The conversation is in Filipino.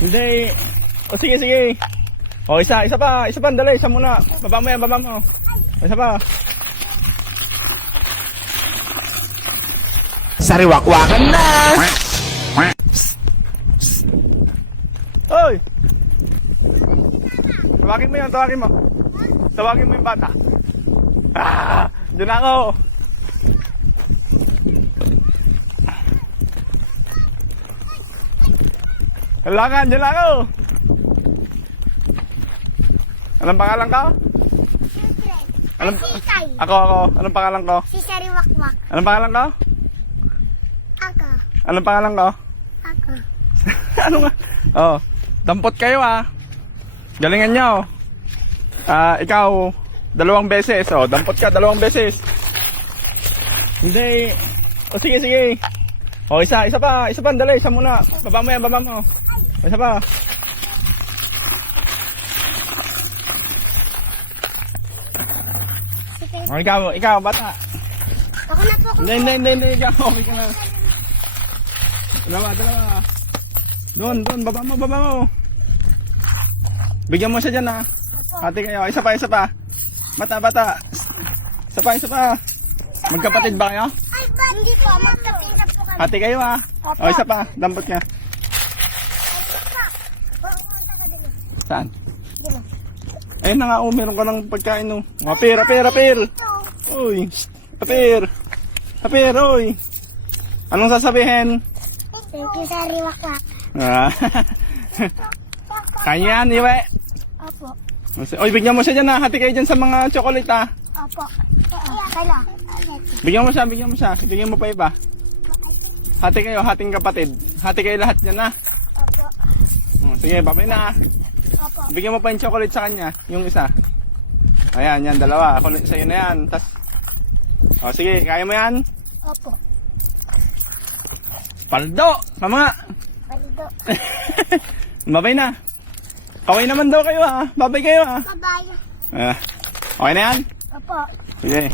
Hindi. O sige, sige. O isa pa, dali, isa muna. Baba mo yan, baba mo. Isa pa. Sariwakwakan na! Hoy! Tawagin mo yun, tawagin mo. Tawagin mo yung bata. Ah! Diyan ako. Kailangan, diyan ako. Anong pangalan ka? Anong, Sikay. ako. Anong pangalan ko? Si Sariwakwak. Anong pangalan ko? Ako. Anong pangalan ko? Ako. Ano nga? Oh, dampot kayo ah. Galingan nyo. Ikaw, 2 beses. Oh, dampot ka 2 beses. Hindi. O sige, sige. O isa pa, dali, isa muna. Baba mo yan, baba mo. Isa pa. O ikaw, bata. Ako na po. Hindi, ikaw. Okay ka na. Dalawa. Doon, baba mo. Bigyan mo siya dyan ha. Hati kayo, isa pa. Bata. Isa pa. Magkapatid ba kayo? Ay, ba't hindi po? Magkapinsa po kami. Hati kayo ha. O isa pa, dampot niya. Pumunta ka din. Saan? Dito. Ayun na nga, meron ka ng pagkain no. Apir. Uy, apir, uy. Anong sasabihin? Thank you, Sariwakwak. Kaya yan, iwe. Opo. Uy, bigyan mo siya dyan ha. Hati kayo dyan sa mga chocolate ha. Opo. Kala. Bigyan mo siya. Bigyan mo pa iba. Hati kayo, hating kapatid. Hati kayo lahat dyan ha. Opo. Sige, babay na ha. Opo. Bigyan mo pa yung chocolate sa kanya. Yung isa. Ayan, yan, 2. Ako sa'yo na yan. Tas, sige, kaya mo yan? Opo. Paldo! Mama! Balido. Babay na. Okay naman daw kayo ha. Babay kayo ha. Bye-bye. Okay na yan? Opo. Sige.